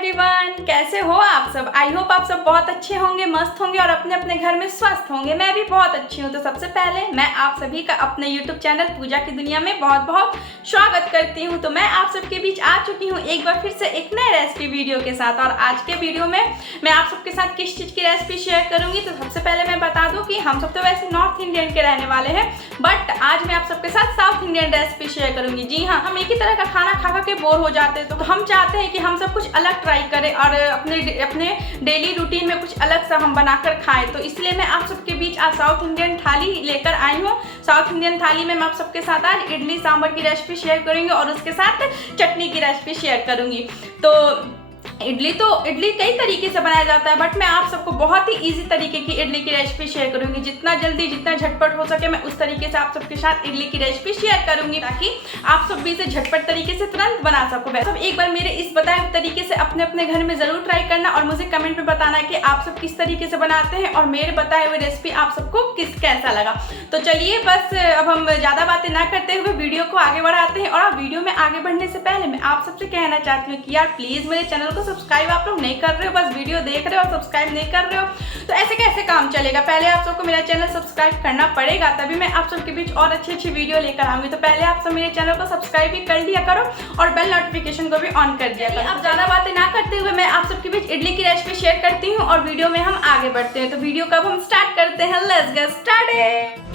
Everyone, कैसे हो आप सब। आई होप आप सब बहुत अच्छे होंगे, मस्त होंगे और अपने अपने घर में स्वस्थ होंगे। मैं भी बहुत अच्छी हूँ। तो सबसे पहले मैं आप सभी का अपने यूट्यूब चैनल पूजा की दुनिया में बहुत बहुत स्वागत करती हूँ। तो मैं आप सबके बीच आ चुकी हूँ एक बार फिर से एक नए रेसिपी वीडियो के साथ। और आज के वीडियो में मैं आप सबके साथ किस चीज़ की रेसिपी शेयर करूँगी। तो सबसे पहले मैं बता दूँ कि हम सब तो वैसे नॉर्थ इंडियन के रहने वाले हैं, बट आज मैं आप सबके साथ साउथ इंडियन रेसिपी शेयर करूँगी। जी हाँ, हम एक ही तरह का खाना खा के बोर हो जाते हैं, तो हम चाहते हैं कि हम सब कुछ अलग ट्राई करें और अपने डेली रूटीन में कुछ अलग सा हम बनाकर खाएं। तो इसलिए मैं आप सबके बीच आज साउथ इंडियन थाली लेकर आई हूँ। साउथ इंडियन थाली में मैं आप सबके साथ आज इडली सांभर की रेसिपी शेयर करूंगी और उसके साथ चटनी की रेसिपी शेयर करूंगी। तो इडली कई तरीके से बनाया जाता है, बट मैं आप सबको बहुत ही इजी तरीके की इडली की रेसिपी शेयर करूंगी। जितना जल्दी जितना झटपट हो सके मैं उस तरीके से आप सबके साथ इडली की रेसिपी शेयर करूंगी, ताकि आप सब भी इसे झटपट तरीके से तुरंत बना सको। सब एक बार मेरे इस बताए हुए तरीके से अपने अपने घर में जरूर ट्राई करना और मुझे कमेंट में बताना कि आप सब किस तरीके से बनाते हैं और मेरे बताए हुए रेसिपी आप सबको कैसा लगा। तो चलिए बस अब हम ज्यादा बातें ना करते हुए वीडियो को आगे बढ़ाते हैं। और वीडियो में आगे बढ़ने से पहले मैं आप सबसे कहना चाहती हूँ कि यार प्लीज मेरे चैनल को सब्सक्राइब आप लोग नहीं कर रहे हो, बस वीडियो देख रहे हो और सब्सक्राइब नहीं कर रहे हो, तो ऐसे कैसे काम चलेगा। पहले आप सबको मेरा चैनल सब्सक्राइब करना पड़ेगा, तभी मैं आप सबके बीच और अच्छी वीडियो लेकर आऊंगी। तो पहले आप सब मेरे चैनल को सब्सक्राइब भी कर लिया करो और बेल नोटिफिकेशन को भी ऑन कर दिया करो। अब ज्यादा बातें ना करते हुए मैं आप सबके बीच इडली की रेसिपी शेयर करती हूँ और वीडियो में हम आगे बढ़ते हैं। तो वीडियो कब हम स्टार्ट करते हैं, लेट्स गेट स्टार्टेड।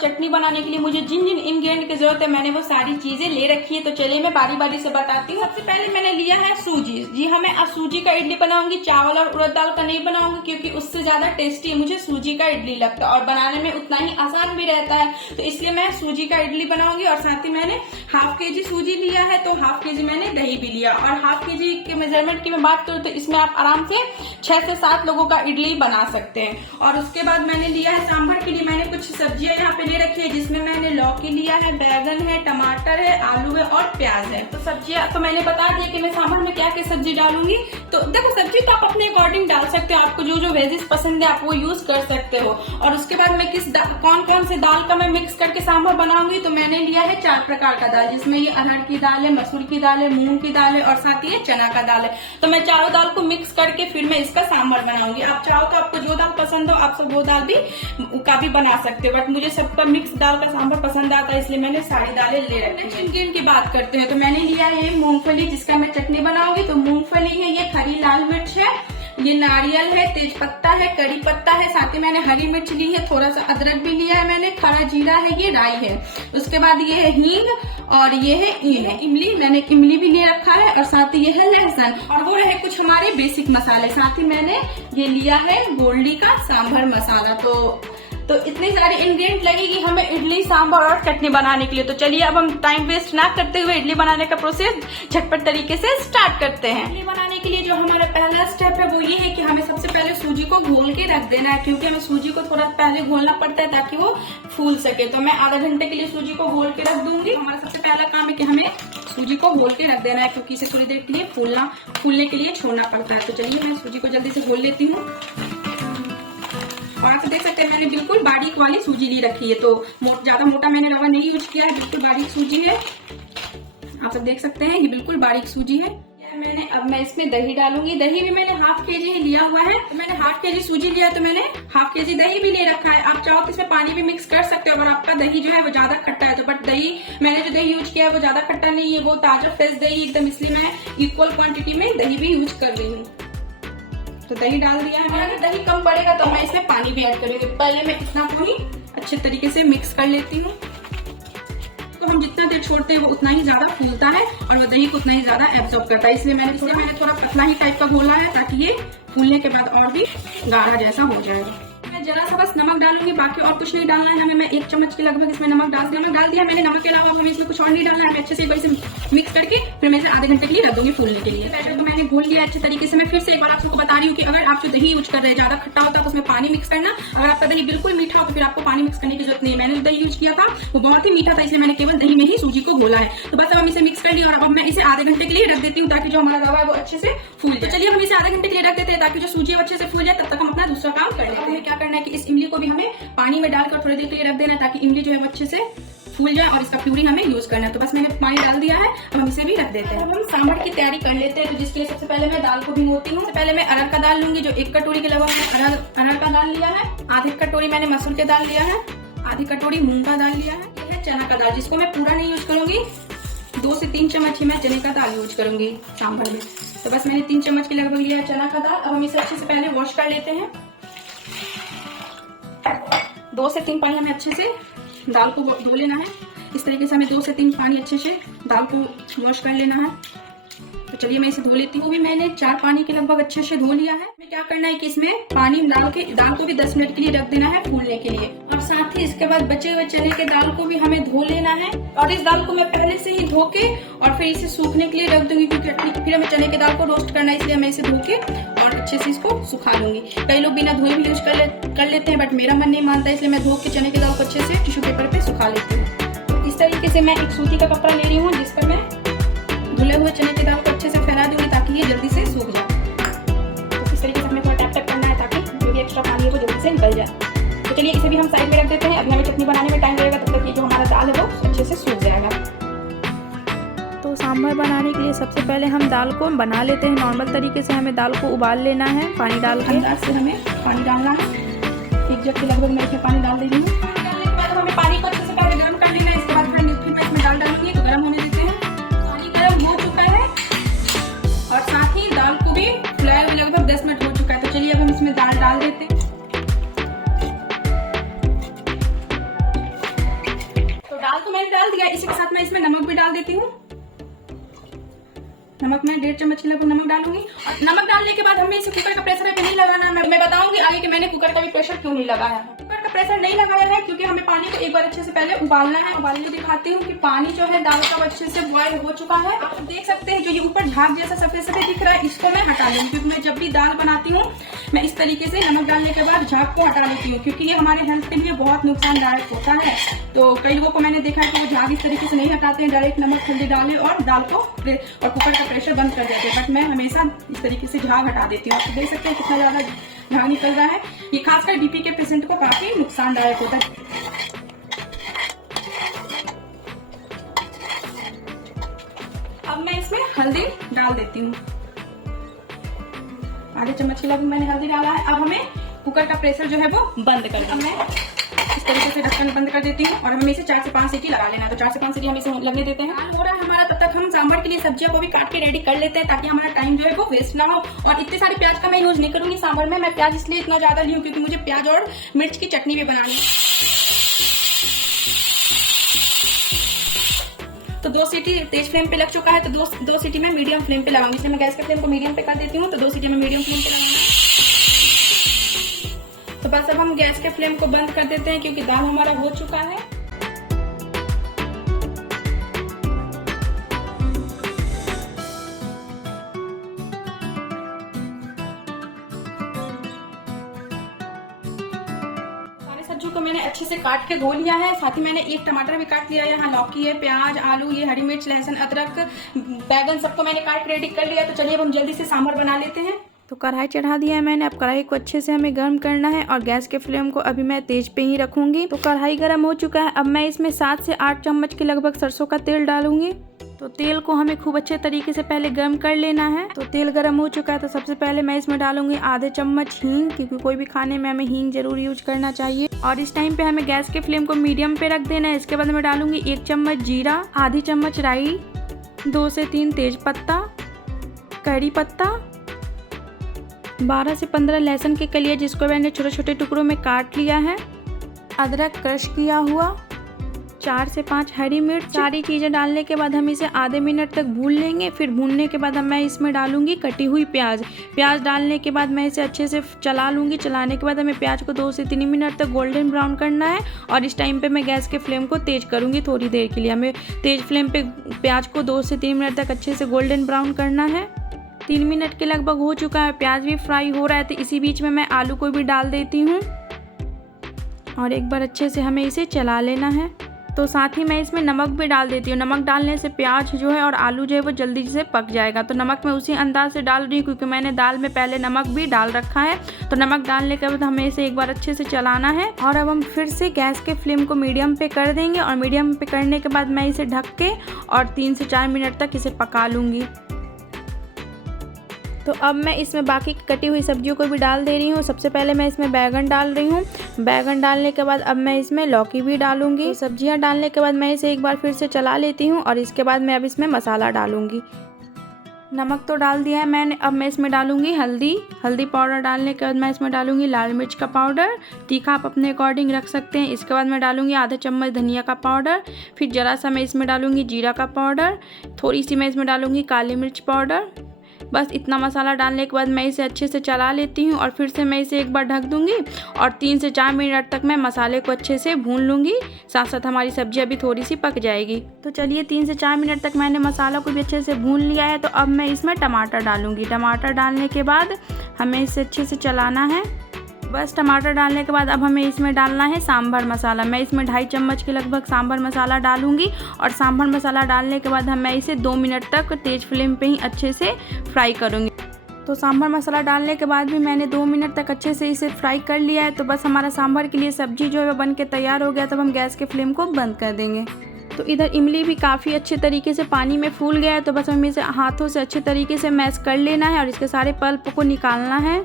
चटनी बनाने के लिए मुझे जिन जिन इंग्रेडिएंट की जरूरत है मैंने वो सारी चीजें ले रखी है। तो चलिए मैं बारी बारी से बताती हूँ। सबसे पहले मैंने लिया है सूजी। जी हाँ, मैं आज सूजी का इडली बनाऊंगी, चावल और उड़द दाल का नहीं बनाऊंगी, क्योंकि उससे ज्यादा टेस्टी मुझे सूजी का इडली लगता है और बनाने में उतना ही आसान भी रहता है। तो इसलिए मैं सूजी का इडली बनाऊंगी। और साथ ही मैंने हाफ केजी सूजी लिया है, तो हाफ केजी मैंने दही भी लिया। और हाफ केजी के मेजरमेंट की मैं बात करूँ तो इसमें आप आराम से 6 से 7 लोगों का इडली बना सकते हैं। और उसके बाद मैंने लिया है सांभर के लिए मैंने कुछ सब्जियां यहाँ पे ले रखी है, जिसमें मैंने लौकी लिया है, बैगन है, टमाटर है, आलू है और प्याज है। तो सब्जियां तो मैंने बता दिया कि मैं सांभर में क्या क्या सब्जी डालूंगी। तो देखो सब्जी तो आप अपने अकॉर्डिंग डाल सकते हो, आपको जो जो वेजेस पसंद है आप वो यूज कर सकते हो। और उसके बाद मैं कौन से दाल का मैं मिक्स करके सांभर बनाऊंगी। तो मैंने लिया है 4 प्रकार का दाल, जिसमें ये अरहर की दाल है, मसूर की दाल है, मूंग की दाल है और साथ ही चना का दाल है। तो मैं चारों दाल को मिक्स करके फिर मैं इसका सांभर बनाऊंगी। आप चाहो तो आपको जो दाल पसंद हो आप सब वो दाल भी बना सकते हो, बट मुझे सबका मिक्स दाल का सांभर पसंद आता है, इसलिए मैंने सारी दालें ले रखी। नेक्स्ट इंग्रेडिएंट की बात करते हैं। तो मैंने लिया है मूंगफली, जिसका मैं चटनी बनाऊंगी। तो मूंगफली है, ये खरी लाल मिर्च है, ये नारियल है, तेज पत्ता है, कड़ी पत्ता है, साथ ही मैंने हरी मिर्च ली है, थोड़ा सा अदरक भी लिया है मैंने, खड़ा जीरा है, ये राई है। उसके बाद ये है हींग और ये है इमली, मैंने इमली भी ले रखा है। और साथ ही ये है लहसुन और वो रहे कुछ हमारे बेसिक मसाले। साथ ही मैंने ये लिया है गोल्डी का सांभर मसाला। तो इतने सारे इंग्रेडिएंट लगेगी हमें इडली सांभर और चटनी बनाने के लिए। तो चलिए अब हम टाइम वेस्ट ना करते हुए इडली बनाने का प्रोसेस झटपट तरीके से स्टार्ट करते हैं। इडली बनाने के लिए जो हमारा पहला स्टेप है वो ये है कि हमें सबसे पहले सूजी को घोल के रख देना है, क्योंकि हमें सूजी को थोड़ा पहले घोलना पड़ता है ताकि वो फूल सके। तो मैं आधा घंटे के लिए सूजी को घोल के रख दूंगी। हमारा सबसे पहला काम है कि हमें सूजी को घोल के रख देना है, क्योंकि इसे थोड़ी देर के लिए फूलने के लिए छोड़ना पड़ता है। तो चलिए मैं सूजी को जल्दी से घोल लेती हूँ। आप देख सकते हैं मैंने बिल्कुल बारीक वाली सूजी ली रखी है, तो ज्यादा मोटा मैंने रवा नहीं यूज किया है, बिल्कुल बारीक सूजी है। आप सब देख सकते हैं ये बिल्कुल बारीक सूजी है। अब मैं इसमें दही डालूंगी। दही भी मैंने हाफ केजी ही लिया हुआ है। तो मैंने हाफ केजी सूजी लिया तो मैंने हाफ केजी दही भी ले रखा है। आप चाहो तो इसमें पानी भी मिक्स कर सकते हो अगर आपका दही जो है वो ज्यादा खट्टा है तो। बट मैंने जो दही यूज किया है वो ज्यादा खट्टा नहीं है, वो ताजा फ्रेश दही एकदम, इसलिए मैं इक्वल क्वांटिटी में दही भी यूज कर रही हूँ। तो दही डाल दिया है। अगर दही कम पड़ेगा तो मैं इसमें पानी भी ऐड करूंगी। पहले मैं इतना पानी अच्छे तरीके से मिक्स कर लेती हूँ। तो हम जितना देर छोड़ते हैं वो उतना ही ज्यादा फूलता है और वो दही को उतना ही ज्यादा एब्जॉर्ब करता है, इसलिए मैंने थोड़ा पतला ही टाइप का घोला है, ताकि ये फूलने के बाद और भी गाढ़ा जैसा हो जाएगा। मैं जरा सा बस नमक डालूंगी, बाकी और कुछ नहीं डालना है हमें। मैं 1 चम्मच के लगभग इसमें नमक डाल दिया मैंने। नमक के अलावा हमें इसमें कुछ और नहीं डालना है। मैं अच्छे से एक बार इसे मिक्स करके फिर मैं इसे आधे घंटे के लिए रख दूंगी फूलने के लिए। बैटर तो मैंने घोल लिया अच्छे तरीके से। मैं फिर से एक बार आप सबको बता रही हूँ कि अगर आप जो दही यूज कर रहे हैं ज्यादा खट्टा होता है तो उसमें पानी मिक्स करना। अगर आपका दही बिल्कुल मीठा हो तो फिर आपको पानी मिक्स करने की जरूरत नहीं है। मैंने दही यूज किया था वो बहुत ही मीठा था, इसलिए मैंने केवल दही में ही सूजी को घोला है। तो बस अब हम इसे मिक्स कर लिया और अब मैं इसे आधे घंटे के लिए रख देती हूँ, ताकि जो हमारा रवा है वो अच्छे से फूल जाए। तो चलिए हम इसे आधे घंटे के लिए रख देते हैं ताकि जो सूजी अच्छे से फूल जाए। तब तक हम अपना दूसरा काम कर लेते हैं। क्या करना है कि इस इमली को भी हमें पानी में डालकर थोड़ी देर के लिए रख देना, ताकि इमली जो है वो अच्छे से फूल जाए और इसका प्यूरी हमें यूज करना है। तो बस मैंने पानी डाल दिया है, अब हम इसे भी रख देते हैं। अब हम सांभर की तैयारी कर लेते हैं। तो जिसके लिए सबसे पहले मैं दाल को भिगोती हूँ। पहले मैं अरहर का दाल लूंगी, जो 1 कटोरी के लगभग मैंने अरहर का दाल लिया है। आधी कटोरी मैंने मसूर के दाल लिया है, आधी कटोरी मूंग का दाल लिया है। ये है चना का दाल, जिसको मैं पूरा नहीं यूज करूंगी, 2 से 3 चम्मच ही मैं चने का दाल यूज करूंगी सांभर में। तो बस मैंने 3 चम्मच के लगभग लिया चना का दाल। अब हम इसे अच्छे से पहले वॉश कर लेते हैं। 2 से 3 पानी हमें अच्छे से दाल को धो लेना है। इस तरीके से हमें 2 से 3 पानी अच्छे से दाल को वॉश कर लेना है। तो चलिए मैं इसे धो लेती हूँ। भी मैंने 4 पानी के लगभग अच्छे से धो लिया है। हमें क्या करना है कि इसमें पानी डाल के दाल को भी 10 मिनट के लिए रख देना है फूलने के लिए, और साथ ही इसके बाद बचे हुए चने के दाल को भी हमें धो लेना है। और इस दाल को मैं पहले से ही धो के और फिर इसे सूखने के लिए रख दूंगी, क्योंकि फिर हमें चने के दाल को रोस्ट करना है, इसलिए मैं इसे धो के और अच्छे से इसको सुखा लूंगी। कई लोग बिना धोए भी यूज कर लेते हैं, बट मेरा मन नहीं मानता, इसलिए मैं धो के चने के दाल को अच्छे से टिश्यू पेपर पे सुखा लेती हूँ। इस तरीके से मैं एक सूती का कपड़ा ले रही हूँ, जिस पर मैं धुले हुए चने की दाल को अच्छे से फैला दूंगी, ताकि ये जल्दी से सूख जाए। तो इस तरीके से हमें थोड़ा टैप टैप करना है, ताकि जो भी एक्स्ट्रा पानी है वो जल्दी से निकल जाए। तो चलिए इसे भी हम साइड में रख देते हैं। अभी हमें चटनी बनाने में टाइम लगेगा, तब तक ये जो हमारा दाल है वो अच्छे से सूख जाएगा। तो सांभर बनाने के लिए सबसे पहले हम दाल को बना लेते हैं। नॉर्मल तरीके से हमें दाल को उबाल लेना है, पानी डाल के। अंदाज से हमें पानी डालना है। 1 जग के लगभग मैं इसमें पानी डाल दे रही हूँ। डालने के बाद हमें पानी को अच्छे से पहले गर्म कर लेना है। इसके बाद फिर मैं इसमें दाल डालूंगी। तो गर्म होने देते हैं। पानी गर्म हो चुका है और साथ ही दाल को भी फुलाए हुए लगभग 10 मिनट हो चुका है। तो चलिए अब हम इसमें दाल डाल देते हैं। तो दाल तो मैंने डाल दिया, इसी के साथ मैं इसमें नमक भी डाल देती हूँ। नमक मैं 1.5 चम्मच के लगभग नमक डालूंगी। और नमक डालने के बाद हमें इसे कुकर का प्रेशर अभी नहीं लगाना। मैं बताऊंगी आगे कि मैंने कुकर का भी प्रेशर क्यों नहीं लगाया है। कुकर का प्रेशर नहीं लगाया है क्योंकि हमें पानी को एक बार अच्छे से पहले उबालना है। उबाल के दिखाती हूँ कि पानी जो है दाल का अच्छे से बॉयल हो चुका है। आप देख सकते हैं जो ये ऊपर झाग जैसा सफेद सफेद दिख रहा है, इसको मैं हटा लूंगी, क्योंकि मैं जब भी दाल बनाती हूँ मैं इस तरीके से नमक डालने के बाद झाग को हटा लेती हूँ, क्योंकि ये हमारे हेल्थ के लिए बहुत नुकसानदायक होता है। तो कई लोगों को मैंने देखा है कि वो झाग इस तरीके से नहीं हटाते हैं, डायरेक्ट नमक हल्दी डाले और दाल को और कुकर का प्रेशर बंद कर देते हैं। बट मैं हमेशा इस तरीके से झाग हटा देती हूँ। आप देख सकते हैं कितना ज्यादा झाग निकल रहा है। ये खासकर बीपी के पेशेंट को काफी नुकसानदायक होता है। अब मैं इसमें हल्दी डाल देती हूँ। आधे चम्मच के लगभग मैंने हल्दी डाला है। अब हमें कुकर का प्रेशर जो है वो बंद कर देना। अब मैं इस तरीके से ढक्कन बंद कर देती हूँ और हमें इसे 4 से 5 सीटी लगा लेना है। तो 4 से 5 सीटी हम इसे लगने देते हैं। हो रहा है हमारा, तब तक हम सांभर के लिए सब्जियों को भी काट के रेडी कर लेते हैं, ताकि हमारा टाइम जो है वो वेस्ट ना हो। और इतने सारे प्याज का मैं यूज नहीं करूंगी सांभर में। मैं प्याज इसलिए इतना ज्यादा ली हूँ क्योंकि मुझे प्याज और मिर्च की चटनी भी बनानी है। तो 2 सीटी तेज फ्लेम पे लग चुका है। तो दो सीटी में मीडियम फ्लेम पे लगाऊंगी। इसलिए मैं गैस के फ्लेम को मीडियम पे कर देती हूँ। तो 2 सीटी में मीडियम फ्लेम पे लगाऊंगी। तो बस अब हम गैस के फ्लेम को बंद कर देते हैं, क्योंकि दाल हमारा हो चुका है। सारे सब्जियों को मैंने अच्छे से काट के धो लिया है। साथ ही मैंने 1 टमाटर भी काट लिया है। यहाँ लौकी है, प्याज, आलू, ये हरी मिर्च, लहसुन, अदरक, बैगन सबको मैंने काट रेडी कर लिया। तो चलिए अब हम जल्दी से सांभर बना लेते हैं। तो कढ़ाई चढ़ा दिया है मैंने। अब कढ़ाई को अच्छे से हमें गर्म करना है और गैस के फ्लेम को अभी मैं तेज पे ही रखूंगी। तो कढ़ाई गर्म हो चुका है। अब मैं इसमें 7 से 8 चम्मच के लगभग सरसों का तेल डालूंगी। तो तेल को हमें खूब अच्छे तरीके से पहले गर्म कर लेना है। तो तेल गर्म हो चुका है। तो सबसे पहले मैं इसमें डालूंगी आधे चम्मच हींग, क्योंकि कोई भी खाने में हमें हींग जरूर यूज करना चाहिए। और इस टाइम पे हमें गैस के फ्लेम को मीडियम पे रख देना है। इसके बाद मैं डालूंगी 1 चम्मच जीरा, आधी चम्मच राई, 2 से 3 तेज पत्ता, कड़ी पत्ता, 12 से 15 लहसुन के कलियां, जिसको मैंने छोटे छोटे टुकड़ों में काट लिया है, अदरक क्रश किया हुआ, 4 से 5 हरी मिर्च। सारी चीज़ें डालने के बाद हम इसे आधे मिनट तक भून लेंगे। फिर भूनने के बाद मैं इसमें डालूंगी कटी हुई प्याज। प्याज डालने के बाद मैं इसे अच्छे से चला लूँगी। चलाने के बाद हमें प्याज को 2 से 3 मिनट तक गोल्डन ब्राउन करना है। और इस टाइम पे मैं गैस के फ्लेम को तेज करूँगी थोड़ी देर के लिए। हमें तेज फ्लेम पे प्याज को 2 से 3 मिनट तक अच्छे से गोल्डन ब्राउन करना है। 3 मिनट के लगभग हो चुका है। प्याज भी फ्राई हो रहा है। तो इसी बीच में मैं आलू को भी डाल देती हूँ और एक बार अच्छे से हमें इसे चला लेना है। तो साथ ही मैं इसमें नमक भी डाल देती हूँ। नमक डालने से प्याज जो है और आलू जो है वो जल्दी से पक जाएगा। तो नमक मैं उसी अंदाज से डाल रही हूँ क्योंकि मैंने दाल में पहले नमक भी डाल रखा है। तो नमक डालने के बाद हमें इसे एक बार अच्छे से चलाना है और अब हम फिर से गैस के फ्लेम को मीडियम पे कर देंगे और मीडियम पे करने के बाद मैं इसे ढक के और 3 से 4 मिनट तक इसे पका लूँगी। तो अब मैं इसमें बाकी की कटी हुई सब्जियों को भी डाल दे रही हूँ। सबसे पहले मैं इसमें बैगन डाल रही हूँ। बैगन डालने के बाद अब मैं इसमें लौकी भी डालूंगी। तो सब्जियाँ डालने के बाद मैं इसे एक बार फिर से चला लेती हूँ और इसके बाद मैं अब इसमें मसाला डालूंगी। नमक तो डाल दिया है मैंने। अब मैं इसमें डालूंगी हल्दी पाउडर। डालने के बाद मैं इसमें डालूंगी लाल मिर्च का पाउडर। तीखा आप अपने अकॉर्डिंग रख सकते हैं। इसके बाद मैं डालूंगी आधा चम्मच धनिया का पाउडर। फिर ज़रा सा मैं इसमें डालूंगी जीरा का पाउडर। थोड़ी सी मैं इसमें डालूंगी काली मिर्च पाउडर। बस इतना मसाला डालने के बाद मैं इसे अच्छे से चला लेती हूँ और फिर से मैं इसे एक बार ढक दूंगी और 3 से 4 मिनट तक मैं मसाले को अच्छे से भून लूँगी। साथ साथ हमारी सब्जी अभी थोड़ी सी पक जाएगी। तो चलिए 3 से 4 मिनट तक मैंने मसाला को भी अच्छे से भून लिया है। तो अब मैं इसमें टमाटर डालूँगी। टमाटर डालने के बाद हमें इसे अच्छे से चलाना है। बस टमाटर डालने के बाद अब हमें इसमें डालना है सांभर मसाला। मैं इसमें 2.5 चम्मच के लगभग सांभर मसाला डालूंगी और सांभर मसाला डालने के बाद मैं इसे 2 मिनट तक तेज़ फ्लेम पे ही अच्छे से फ्राई करूंगी। तो सांभर मसाला डालने के बाद भी मैंने 2 मिनट तक अच्छे से इसे फ्राई कर लिया है। तो बस हमारा सांभर के लिए सब्जी जो है वो बन के तैयार हो गया। तब हम गैस के फ्लेम को बंद कर देंगे। तो इधर इमली भी काफ़ी अच्छे तरीके से पानी में फूल गया है। तो बस हमें इसे हाथों से अच्छे तरीके से मैश कर लेना है और इसके सारे पल्प को निकालना है।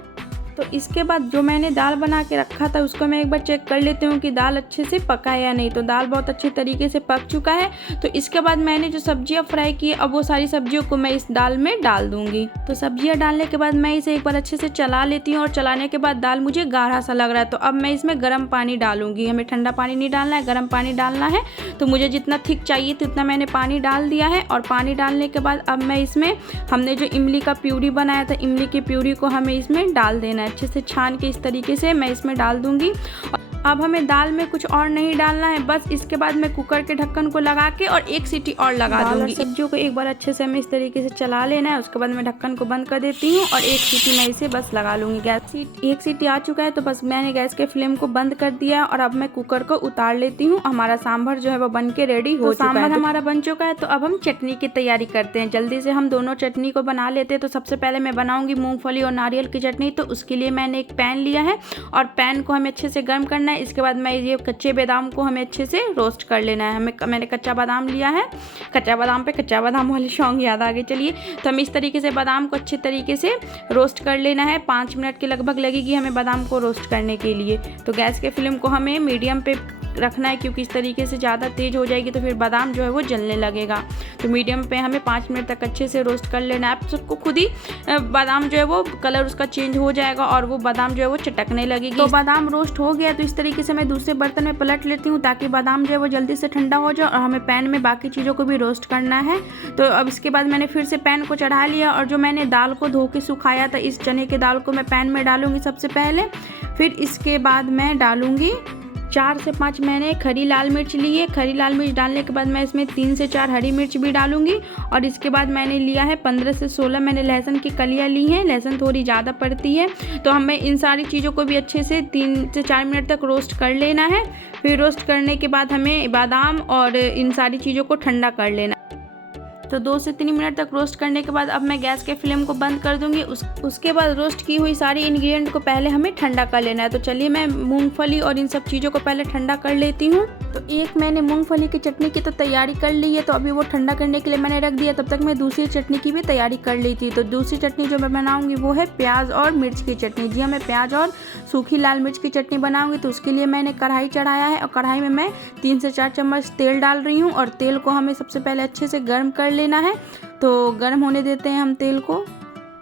तो इसके बाद जो मैंने दाल बना के रखा था उसको मैं एक बार चेक कर लेती हूँ कि दाल अच्छे से पका है या नहीं। तो दाल बहुत अच्छे तरीके से पक चुका है। तो इसके बाद मैंने जो सब्जियाँ फ्राई की अब वो सारी सब्जियों को मैं इस दाल में डाल दूँगी। तो सब्जियाँ डालने के बाद मैं इसे एक बार अच्छे से चला लेती हूँ और चलाने के बाद दाल मुझे गाढ़ा सा लग रहा है। तो अब मैं इसमें गर्म पानी डालूँगी। हमें ठंडा पानी नहीं डालना है, गर्म पानी डालना है। तो मुझे जितना थिक चाहिए तो उतना मैंने पानी डाल दिया है। और पानी डालने के बाद अब मैं इसमें हमने जो इमली का प्यूरी बनाया था, इमली की प्यूरी को हमें इसमें डाल देना है। अच्छे से छान के इस तरीके से मैं इसमें डाल दूंगी। अब हमें दाल में कुछ और नहीं डालना है। बस इसके बाद मैं कुकर के ढक्कन को लगा के और 1 सीटी और लगा दूंगी। सब्जियों को एक बार अच्छे से हमें इस तरीके से चला लेना है। उसके बाद मैं ढक्कन को बंद कर देती हूँ और 1 सीटी मैं इसे बस लगा लूंगी। गैस 1 सीटी आ चुका है। तो बस मैंने गैस के फ्लेम को बंद कर दिया और अब मैं कुकर को उतार लेती हूँ। हमारा सांभर जो है वो बन के रेडी हो चुका है। सांभर हमारा बन चुका है। तो अब हम चटनी की तैयारी करते हैं। जल्दी से हम दोनों चटनी को बना लेते हैं। तो सबसे पहले मैं बनाऊंगी मूंगफली और नारियल की चटनी। तो उसके लिए मैंने एक पैन लिया है और पैन को हमें अच्छे से गर्म करना है। इसके बाद मैं ये कच्चे बादाम को हमें अच्छे से रोस्ट कर लेना है। मैंने कच्चा बादाम लिया है। कच्चा बादाम पे कच्चा बादाम वाली सॉन्ग याद आ गई। चलिए तो हम इस तरीके से बादाम को अच्छे तरीके से रोस्ट कर लेना है। 5 मिनट के लगभग लगेगी हमें बादाम को रोस्ट करने के लिए। तो गैस के फ्लेम को हमें मीडियम पे रखना है क्योंकि इस तरीके से ज़्यादा तेज़ हो जाएगी तो फिर बादाम जो है वो जलने लगेगा। तो मीडियम पे हमें 5 मिनट तक अच्छे से रोस्ट कर लेना है। आप सबको खुद ही बादाम जो है वो कलर उसका चेंज हो जाएगा और वो बादाम जो है वो चटकने लगेगी। तो बादाम रोस्ट हो गया। तो इस तरीके से मैं दूसरे बर्तन में पलट लेती हूँ ताकि बादाम जो है वो जल्दी से ठंडा हो जाए और हमें पैन में बाकी चीज़ों को भी रोस्ट करना है। तो अब इसके बाद मैंने फिर से पैन को चढ़ा लिया और जो मैंने दाल को धो के सुखाया था, इस चने के दाल को मैं पैन में डालूंगी सबसे पहले। फिर इसके बाद मैं डालूंगी 4 से 5 मैंने खरी लाल मिर्च ली है। खरी लाल मिर्च डालने के बाद मैं इसमें 3 से 4 हरी मिर्च भी डालूंगी। और इसके बाद मैंने लिया है 15 से 16 मैंने लहसुन की कलियां ली हैं। लहसुन थोड़ी ज़्यादा पड़ती है। तो हमें इन सारी चीज़ों को भी अच्छे से 3 से 4 मिनट तक रोस्ट कर लेना है। फिर रोस्ट करने के बाद हमें बादाम और इन सारी चीज़ों को ठंडा कर लेना। तो 2 से 3 मिनट तक रोस्ट करने के बाद अब मैं गैस के फ्लेम को बंद कर दूंगी। उसके बाद रोस्ट की हुई सारी इंग्रेडिएंट को पहले हमें ठंडा कर लेना है। तो चलिए मैं मूंगफली और इन सब चीज़ों को पहले ठंडा कर लेती हूँ। तो एक मैंने मूंगफली की चटनी की तो तैयारी कर ली है। तो अभी वो ठंडा करने के लिए मैंने रख दिया। तब तक मैं दूसरी चटनी की भी तैयारी कर ली थी। तो दूसरी चटनी जो मैं बनाऊँगी वो है प्याज और मिर्च की चटनी। जी हाँ, मैं प्याज और सूखी लाल मिर्च की चटनी बनाऊँगी। तो उसके लिए मैंने कढ़ाई चढ़ाया है और कढ़ाई में मैं 3 से 4 चम्मच तेल डाल रही हूँ। और तेल को हमें सबसे पहले अच्छे से गर्म कर लेना है। तो गर्म होने देते हैं हम तेल को।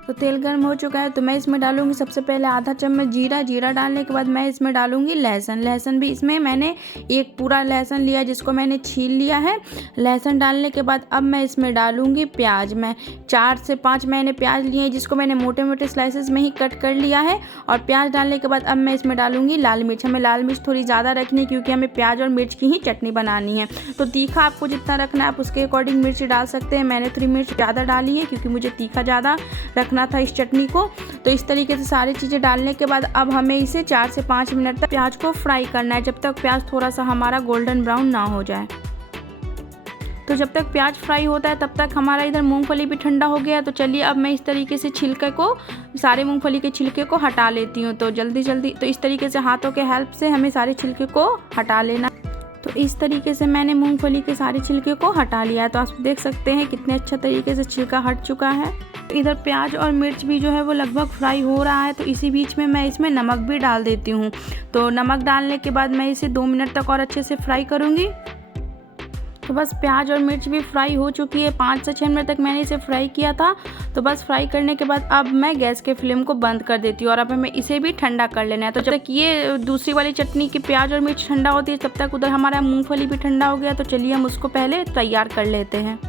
तो तेल गर्म हो चुका है। तो मैं इसमें डालूंगी सबसे पहले आधा चम्मच जीरा। जीरा डालने के बाद मैं इसमें डालूंगी लहसुन। लहसुन भी इसमें मैंने एक पूरा लहसुन लिया जिसको मैंने छील लिया है। लहसुन डालने के बाद अब मैं इसमें डालूंगी प्याज। मैं 4 से 5 मैंने प्याज लिए हैं जिसको मैंने मोटे मोटे स्लाइसेस में ही कट कर लिया है। और प्याज डालने के बाद अब मैं इसमें डालूंगी लाल मिर्च। हमें लाल मिर्च थोड़ी ज़्यादा रखनी है क्योंकि हमें प्याज और मिर्च की ही चटनी बनानी है। तो तीखा आपको जितना रखना है आप उसके अकॉर्डिंग मिर्च डाल सकते हैं। मैंने थोड़ी मिर्च ज़्यादा डाली है क्योंकि मुझे तीखा ज़्यादा रखना रखना था इस चटनी को। तो इस तरीके से सारी चीज़ें डालने के बाद अब हमें इसे 4 से 5 मिनट तक प्याज को फ्राई करना है, जब तक प्याज थोड़ा सा हमारा गोल्डन ब्राउन ना हो जाए। तो जब तक प्याज फ्राई होता है तब तक हमारा इधर मूंगफली भी ठंडा हो गया है। तो चलिए अब मैं इस तरीके से छिलके को, सारे मूंगफली के छिलके को हटा लेती हूँ। तो जल्दी तो इस तरीके से हाथों के हेल्प से हमें सारे छिलके को हटा लेना। तो इस तरीके से मैंने मूंगफली के सारे छिलके को हटा लिया है। तो आप देख सकते हैं कितने अच्छे तरीके से छिलका हट चुका है। तो इधर प्याज और मिर्च भी जो है वो लगभग फ्राई हो रहा है। तो इसी बीच में मैं इसमें नमक भी डाल देती हूँ। तो नमक डालने के बाद मैं इसे 2 मिनट तक और अच्छे से फ्राई करूँगी। तो बस प्याज और मिर्च भी फ्राई हो चुकी है। 5 से 6 मिनट तक मैंने इसे फ्राई किया था। तो बस फ्राई करने के बाद अब मैं गैस के फ्लेम को बंद कर देती हूँ और अब हमें इसे भी ठंडा कर लेना है। तो जब तक ये दूसरी वाली चटनी की प्याज और मिर्च ठंडा होती है तब तक उधर हमारा मूंगफली भी ठंडा हो गया। तो चलिए हम उसको पहले तैयार कर लेते हैं।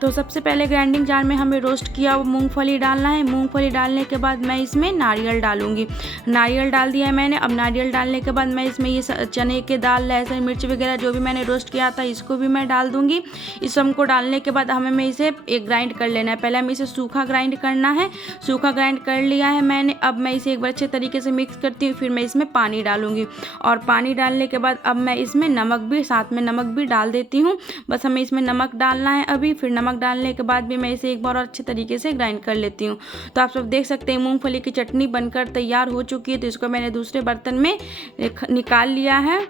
तो सबसे पहले ग्राइंडिंग जार में हमें रोस्ट किया वो मूंगफली डालना है। मूंगफली डालने के बाद मैं इसमें नारियल डालूंगी। नारियल डाल दिया है मैंने। अब नारियल डालने के बाद मैं इसमें ये चने के दाल, लहसुन, मिर्च वगैरह जो भी मैंने रोस्ट किया था इसको भी मैं डाल दूंगी। इस सबको डालने के बाद हमें इसे एक ग्राइंड कर लेना है। पहले हमें इसे सूखा ग्राइंड करना है। सूखा ग्राइंड कर लिया है मैंने। अब मैं इसे एक बार अच्छे तरीके से मिक्स करती हूँ। फिर मैं इसमें पानी डालूंगी और पानी डालने के बाद अब मैं इसमें साथ में नमक भी डाल देती हूँ। बस हमें इसमें नमक डालना है अभी। फिर नमक डालने के बाद भी मैं इसे एक बार और अच्छे तरीके से ग्राइंड कर लेती हूँ। तो आप सब देख सकते हैं मूंगफली की चटनी बनकर तैयार हो चुकी है। तो इसको मैंने दूसरे बर्तन में निकाल लिया है।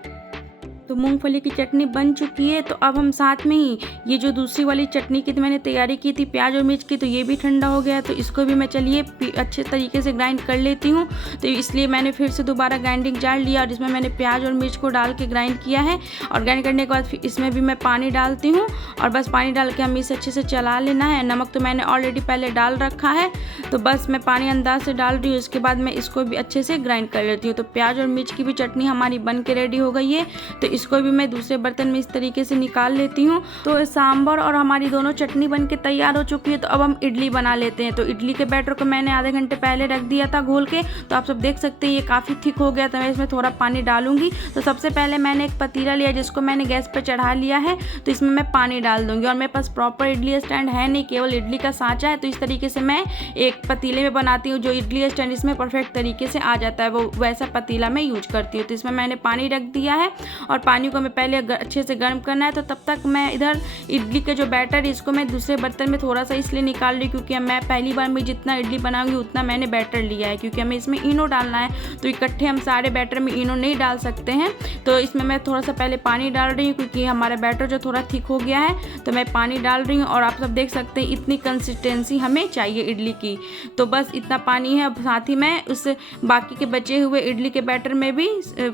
तो मूंगफली की चटनी बन चुकी है। तो अब हम साथ में ही ये जो दूसरी वाली चटनी की मैंने तैयारी की थी प्याज और मिर्च की, तो ये भी ठंडा हो गया। तो इसको भी मैं चलिए अच्छे तरीके से ग्राइंड कर लेती हूँ। तो इसलिए मैंने फिर से दोबारा ग्राइंडिंग जार लिया और इसमें मैंने प्याज और मिर्च को डाल के ग्राइंड किया है। और ग्राइंड करने के बाद फिर इसमें भी मैं पानी डालती हूँ और बस पानी डाल के हमें इसे अच्छे से चला लेना है। नमक तो मैंने ऑलरेडी पहले डाल रखा है। तो बस मैं पानी अंदाज से डाल रही हूँ। इसके बाद मैं इसको भी अच्छे से ग्राइंड कर लेती हूँ। तो प्याज और मिर्च की भी चटनी हमारी बन के रेडी हो गई है। तो इसको भी मैं दूसरे बर्तन में इस तरीके से निकाल लेती हूँ। तो सांभर और हमारी दोनों चटनी बन के तैयार हो चुकी है। तो अब हम इडली बना लेते हैं। तो इडली के बैटर को मैंने आधे घंटे पहले रख दिया था घोल के। तो आप सब देख सकते हैं ये काफ़ी थिक हो गया। तो मैं इसमें थोड़ा पानी डालूंगी। तो सबसे पहले मैंने एक पतीला लिया जिसको मैंने गैस पर चढ़ा लिया है। तो इसमें मैं पानी डाल दूंगी। और मेरे पास प्रॉपर इडली स्टैंड है नहीं, केवल इडली का सांचा है। तो इस तरीके से मैं एक पतीले में बनाती हूँ जो इडली स्टैंड इसमें परफेक्ट तरीके से आ जाता है, वो वैसा पतीला मैं यूज करती हूँ। तो इसमें मैंने पानी रख दिया है और पानी को मैं पहले अच्छे से गर्म करना है। तो तब तक मैं इधर इडली के जो बैटर है इसको मैं दूसरे बर्तन में थोड़ा सा इसलिए निकाल रही हूँ क्योंकि मैं पहली बार में जितना इडली बनाऊंगी उतना मैंने बैटर लिया है, क्योंकि हमें इसमें इनो डालना है। तो इकट्ठे हम सारे बैटर में इनो नहीं डाल सकते हैं। तो इसमें मैं थोड़ा सा पहले पानी डाल रही हूँ क्योंकि हमारा बैटर जो थोड़ा थिक हो गया है। तो मैं पानी डाल रही हूँ और आप सब देख सकते हैं इतनी कंसिस्टेंसी हमें चाहिए इडली की। तो बस इतना पानी है। अब साथ ही मैं उस बाकी के बचे हुए इडली के बैटर में भी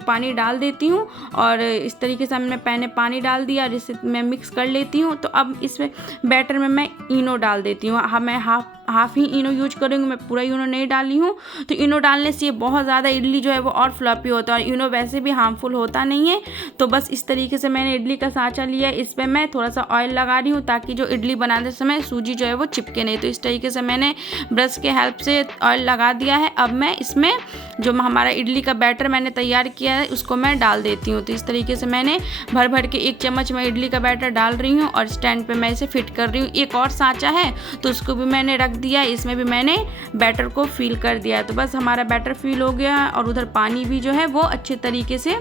पानी डाल देती हूँ और इस तरीके से हमने पहले पानी डाल दिया और इसे मैं मिक्स कर लेती हूँ। तो अब इस बैटर में मैं इनो डाल देती हूँ। मैं हाफ ही इनो यूज करूँगी, मैं पूरा इनो नहीं डाली हूँ। तो इनो डालने से ये बहुत ज़्यादा इडली जो है वो और फ्लफी होता है और इनो वैसे भी हार्मफुल होता नहीं है। तो बस इस तरीके से मैंने इडली का सांचा लिया है। इस पर मैं थोड़ा सा ऑयल लगा रही हूँ ताकि जो इडली बनाते समय सूजी जो है वो चिपके नहीं। तो इस तरीके से मैंने ब्रश के हेल्प से ऑयल लगा दिया है। अब मैं इसमें जो हमारा इडली का बैटर मैंने तैयार किया है उसको मैं डाल देती हूँ। तो इस तरीके से मैंने भर के 1 चम्मच मैं इडली का बैटर डाल रही हूँ और स्टैंड पे मैं इसे फिट कर रही हूँ। एक और सांचा है तो उसको भी मैंने रख दिया, इसमें भी मैंने बैटर को फिल कर दिया। तो बस हमारा बैटर फिल हो गया है और उधर पानी भी जो है वो अच्छे तरीके से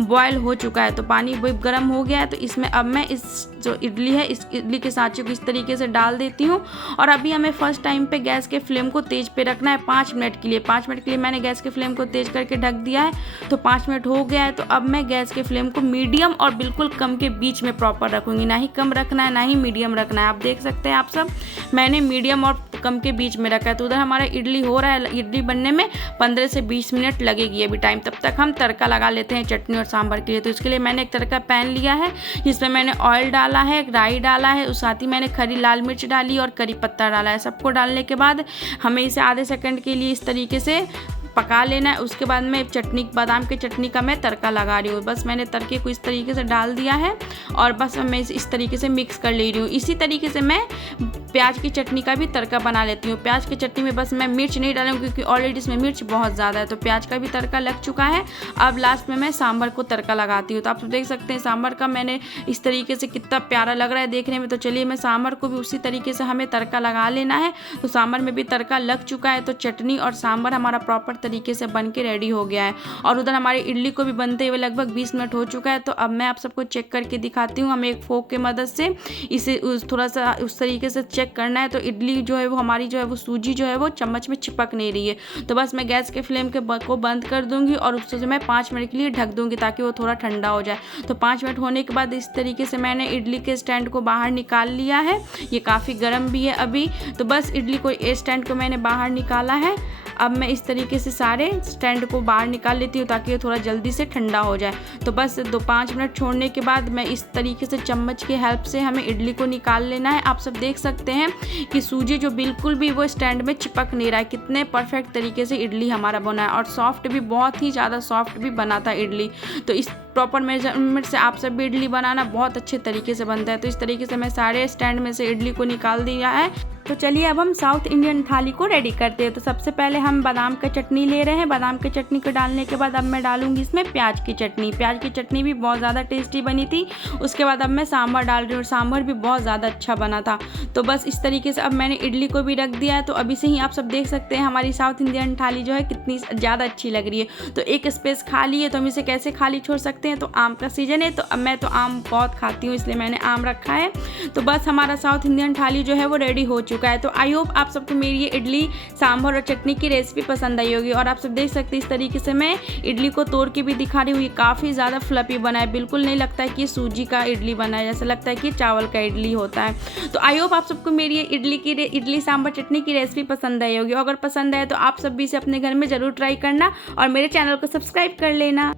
बॉयल हो चुका है। तो पानी भी गर्म हो गया है। तो इसमें अब मैं इस जो इडली है इस इडली के सांचे को इस तरीके से डाल देती हूँ और अभी हमें फर्स्ट टाइम पे गैस के फ्लेम को तेज पे रखना है 5 मिनट के लिए। 5 मिनट के लिए मैंने गैस के फ्लेम को तेज करके ढक दिया है। तो 5 मिनट हो गया है। तो अब मैं गैस के फ्लेम को मीडियम और बिल्कुल कम के बीच में प्रॉपर रखूँगी, ना ही कम रखना है ना ही मीडियम रखना है। आप देख सकते हैं आप सब, मैंने मीडियम और कम के बीच में रखा है। तो उधर हमारा इडली हो रहा है। इडली बनने में 15 से 20 मिनट लगेगी अभी टाइम। तब तक हम तड़का लगा लेते हैं चटनी और सांभर के लिए। तो इसके लिए मैंने एक तड़का पैन लिया है जिसमें मैंने ऑयल डाला है, राई डाला है, उस साथ ही मैंने खरी लाल मिर्च डाली और करी पत्ता डाला है। सबको डालने के बाद हमें इसे आधे सेकंड के लिए इस तरीके से पका लेना है। उसके बाद में चटनी, बादाम की चटनी का मैं तड़का लगा रही हूँ। बस मैंने तड़के को इस तरीके से डाल दिया है और बस मैं इस तरीके से मिक्स कर ले रही हूँ। इसी तरीके से मैं प्याज की चटनी का भी तड़का बना लेती हूँ। प्याज की चटनी में बस मैं मिर्च नहीं डालूंगी क्योंकि ऑलरेडी इसमें मिर्च बहुत ज़्यादा है, तो प्याज का भी तड़का लग चुका है। अब लास्ट में मैं सांभर को तड़का लगाती हूँ। तो आप देख सकते हैं सांभर का मैंने इस तरीके से कितना प्यारा लग रहा है देखने में। तो चलिए मैं सांभर को भी उसी तरीके से हमें तड़का लगा लेना है। तो सांभर में भी तड़का लग चुका है, तो चटनी और सांभर हमारा प्रॉपर तरीके से बन के रेडी हो गया है। और उधर हमारी इडली को भी बनते हुए लगभग 20 मिनट हो चुका है। तो अब मैं आप सबको चेक करके दिखाती हूँ। हमें एक फोक की मदद से इसे थोड़ा सा उस तरीके से चेक करना है। तो इडली जो है वो हमारी जो है वो सूजी जो है वो चम्मच में चिपक नहीं रही है। तो बस मैं गैस के फ्लेम को बंद कर दूंगी और उससे मैं 5 मिनट के लिए ढक दूंगी ताकि वो थोड़ा ठंडा हो जाए। तो 5 मिनट होने के बाद इस तरीके से मैंने इडली के स्टैंड को बाहर निकाल लिया है। ये काफ़ी गर्म भी है अभी। तो बस इडली को स्टैंड को मैंने बाहर निकाला है। अब मैं इस तरीके से सारे स्टैंड को बाहर निकाल लेती हूँ ताकि ये थोड़ा जल्दी से ठंडा हो जाए। तो बस 5 मिनट छोड़ने के बाद मैं इस तरीके से चम्मच की हेल्प से हमें इडली को निकाल लेना है। आप सब देख सकते हैं कि सूजी जो बिल्कुल भी वो स्टैंड में चिपक नहीं रहा है। कितने परफेक्ट तरीके से इडली हमारा बना है और सॉफ्ट भी, बहुत ही ज़्यादा सॉफ्ट भी बना था इडली। तो इस प्रॉपर मेजरमेंट से आप सब भी इडली बनाना बहुत अच्छे तरीके से बनता है। तो इस तरीके से मैं सारे स्टैंड में से इडली को निकाल दिया है। तो चलिए अब हम साउथ इंडियन थाली को रेडी करते हैं। तो सबसे पहले हम बादाम का चटनी ले रहे हैं। बादाम की चटनी को डालने के बाद अब मैं डालूंगी इसमें प्याज की चटनी। प्याज की चटनी भी बहुत ज़्यादा टेस्टी बनी थी। उसके बाद अब मैं सांभर डाल रही हूँ और सांभर भी बहुत ज़्यादा अच्छा बना था। तो बस इस तरीके से अब मैंने इडली को भी रख दिया है। तो अभी से ही आप सब देख सकते हैं हमारी साउथ इंडियन थाली जो है कितनी ज़्यादा अच्छी लग रही है। तो एक स्पेस खाली है तो हम इसे कैसे खाली छोड़ सकते हैं। तो आम का सीजन है, तो अब मैं तो आम बहुत खाती हूँ इसलिए मैंने आम रखा है। तो बस हमारा साउथ इंडियन थाली जो है वो रेडी हो चुका है। तो आई होप आप सबको मेरी ये इडली सांभर और चटनी की रेसिपी पसंद आई होगी। और आप सब देख सकते हैं इस तरीके से मैं इडली को तोड़ के भी दिखा रही हूँ। ये काफ़ी ज़्यादा फ्लफी बना है, बिल्कुल नहीं लगता है कि सूजी का इडली बना है, जैसा लगता है कि चावल का इडली होता है। तो आई होप आप सबको मेरी ये इडली सांभर चटनी की रेसिपी पसंद आई होगी। अगर पसंद आए तो आप सब भी इसे अपने घर में ज़रूर ट्राई करना और मेरे चैनल को सब्सक्राइब कर लेना।